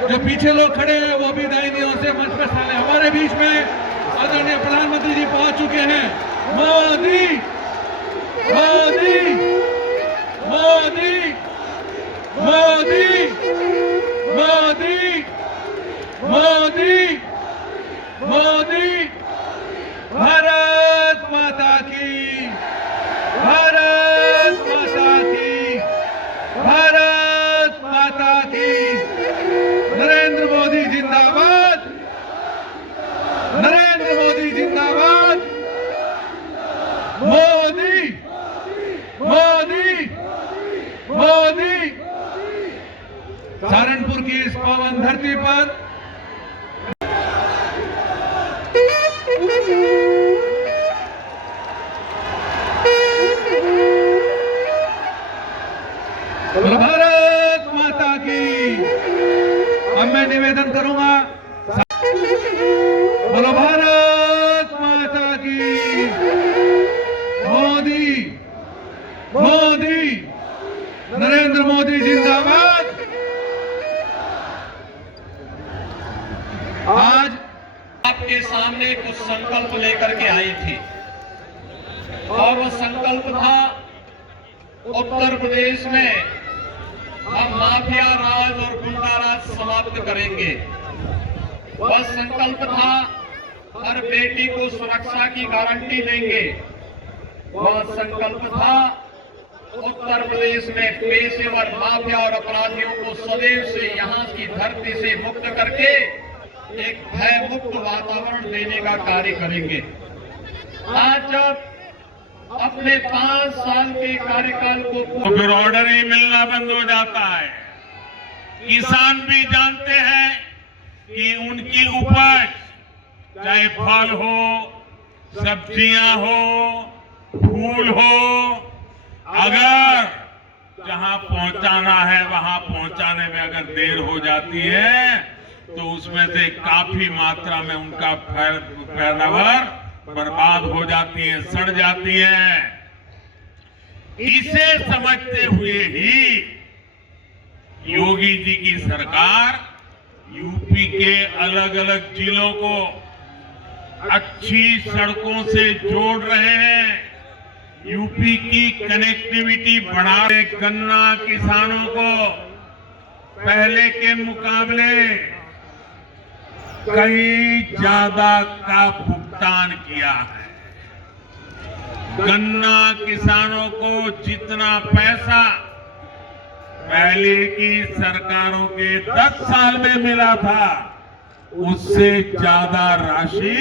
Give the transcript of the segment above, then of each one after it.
जो पीछे लोग खड़े हैं वो भी दाहिनी ओर से मंच पे स्थान। हमारे बीच में आदरणीय प्रधानमंत्री जी पहुंच चुके हैं। मोदी मोदी मोदी मोदी मोदी मोदी मोदी। भारत माता की, भारत माता की, भारत माता की। नरेंद्र मोदी जिंदाबाद, नरेंद्र मोदी जिंदाबाद। मोदी मोदी मोदी। सहारनपुर की इस पावन धरती पर भारत माता की। अब मैं निवेदन करूंगा, बोलो भारत माता की। मोदी मोदी, नरेंद्र मोदी जिंदाबाद। आज आपके सामने कुछ संकल्प लेकर के आई थी और वो संकल्प था उत्तर प्रदेश में हम माफिया राज और गुंडा राज समाप्त करेंगे। वह संकल्प था हर बेटी को सुरक्षा की गारंटी देंगे। वह संकल्प था उत्तर प्रदेश में पेशेवर माफिया और अपराधियों को सदैव से यहाँ की धरती से मुक्त करके एक भय मुक्त वातावरण देने का कार्य करेंगे। आज जब अपने 5 साल के कार्यकाल को तो फिर ऑर्डर ही मिलना बंद हो जाता है। किसान भी जानते हैं कि उनकी उपज चाहे फल हो, सब्जियां हो, फूल हो, अगर जहां पहुंचाना है वहां पहुंचाने में अगर देर हो जाती है तो उसमें से काफी मात्रा में उनका पैदावार बर्बाद हो जाती है, सड़ जाती है। इसे समझते हुए ही योगी जी की सरकार यूपी के अलग अलग जिलों को अच्छी सड़कों से जोड़ रहे हैं। यूपी की कनेक्टिविटी बढ़ा रहे। गन्ना किसानों को पहले के मुकाबले कई ज्यादा का भुगतान किया है। गन्ना किसानों को जितना पैसा पहले की सरकारों के 10 साल में मिला था उससे ज्यादा राशि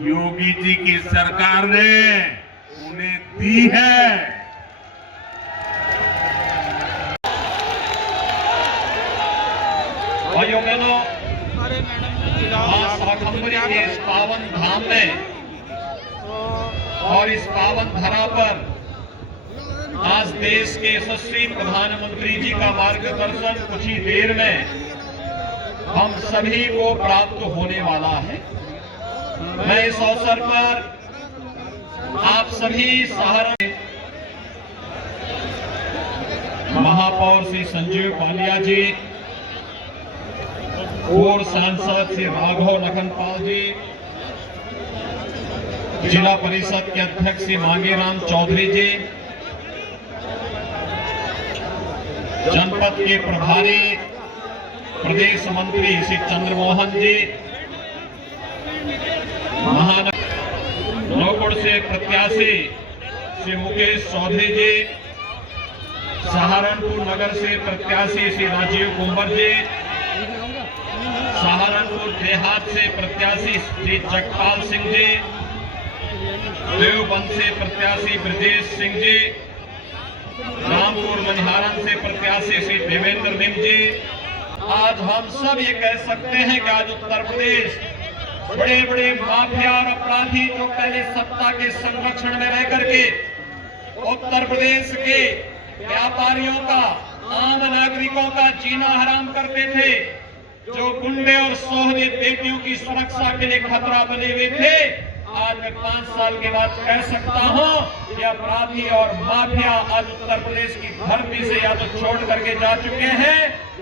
योगी जी की सरकार ने उन्हें दी है। भाइयों बहनों, मां शाकंभरी के इस पावन धाम में और इस पावन धरा पर आज देश के यशस्वी प्रधानमंत्री जी का मार्गदर्शन कुछ ही देर में हम सभी को प्राप्त होने वाला है। मैं इस अवसर पर आप सभी सहारनपुर महापौर श्री संजीव पालिया जी और सांसद श्री राघव लखनपाल जी, जिला परिषद के अध्यक्ष श्री मांगेराम चौधरी जी, जनपद के प्रभारी प्रदेश मंत्री श्री चंद्रमोहन जी, महानगर नौगढ़ से प्रत्याशी श्री मुकेश चौधरी जी, सहारनपुर नगर से प्रत्याशी श्री राजीव कुंवर जी, सहारनपुर देहात से प्रत्याशी श्री जगपाल सिंह जी, देवबंद से प्रत्याशी ब्रजेश सिंह जी, रामपुर मनिहारन से प्रत्याशी श्री देवेंद्र निम जी। आज हम सब ये कह सकते हैं कि आज उत्तर प्रदेश बड़े बड़े माफिया और अपराधी जो पहले सत्ता के संरक्षण में रह करके उत्तर प्रदेश के व्यापारियों का, आम नागरिकों का जीना हराम करते थे, जो गुंडे और सोहरे बेटियों की सुरक्षा के लिए खतरा बने हुए थे, आज मैं 5 साल के बाद कह सकता हूं कि अपराधी और माफिया आज उत्तर प्रदेश की धरती से या तो छोड़ करके जा चुके हैं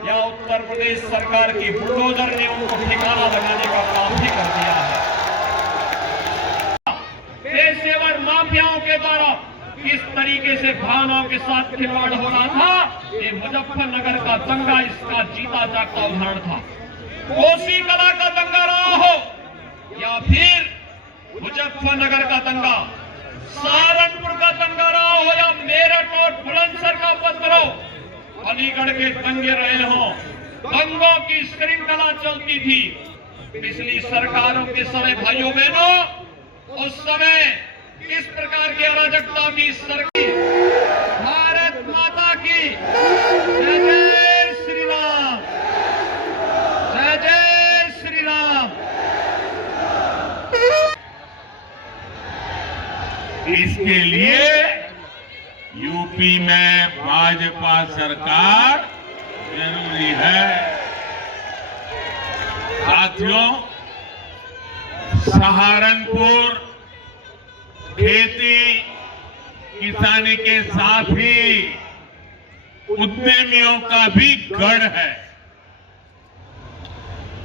या उत्तर प्रदेश सरकार की बुलडोजर ने उनको ठिकाना लगाने का काम भी कर दिया है। पेशेवर माफियाओं के द्वारा किस तरीके से भावनाओं के साथ खिलवाड़ हो रहा था, ये मुजफ्फरनगर का दंगा इसका जीता जागता उदाहरण था। कोसी कला का दंगा रहा हो या फिर मुजफ्फरनगर का दंगा, सहारनपुर का दंगा रहा हो या मेरठ और बुलंदशहर का उपद्रव, अलीगढ़ के दंगे रहे हों, दंगों की श्रृंखला चलती थी। पिछली सरकारों के समय भाइयों बहनों, उस समय किस प्रकार की अराजकता की सरकार। भारत माता की जय जय श्री राम, जय जय श्री राम। इसके लिए यूपी में भाजपा सरकार जरूरी है। साथियों, सहारनपुर खेती किसानी के साथ ही उद्यमियों का भी गढ़ है।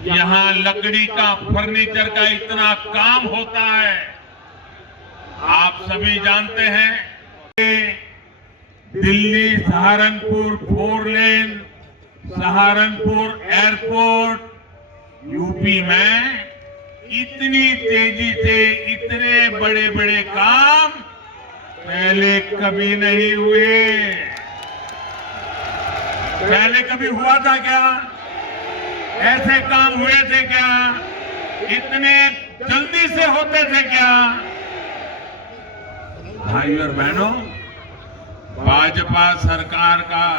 यहां लकड़ी का, फर्नीचर का इतना काम होता है। आप सभी जानते हैं दिल्ली सहारनपुर 4 लेन, सहारनपुर एयरपोर्ट यूपी में इतनी तेजी से इतने बड़े बड़े काम पहले कभी नहीं हुए। पहले कभी हुआ था क्या? ऐसे काम हुए थे क्या? इतने जल्दी से होते थे क्या? भाई और बहनों, भाजपा सरकार का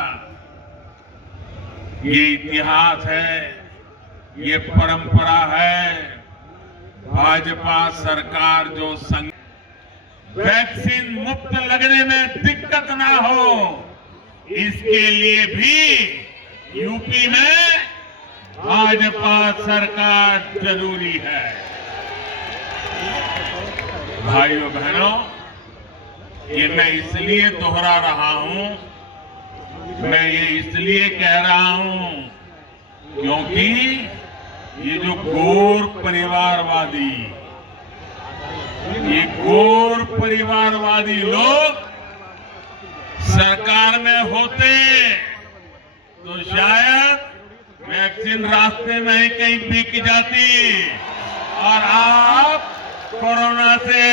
ये इतिहास है, ये परंपरा है। भाजपा सरकार जो वैक्सीन मुफ्त लगने में दिक्कत ना हो, इसके लिए भी यूपी में भाजपा सरकार जरूरी है। भाइयों बहनों, ये मैं इसलिए दोहरा रहा हूं, मैं ये इसलिए कह रहा हूं क्योंकि ये जो गोर परिवारवादी लोग सरकार में होते तो शायद वैक्सीन रास्ते में ही कहीं बिक जाती और आप कोरोना से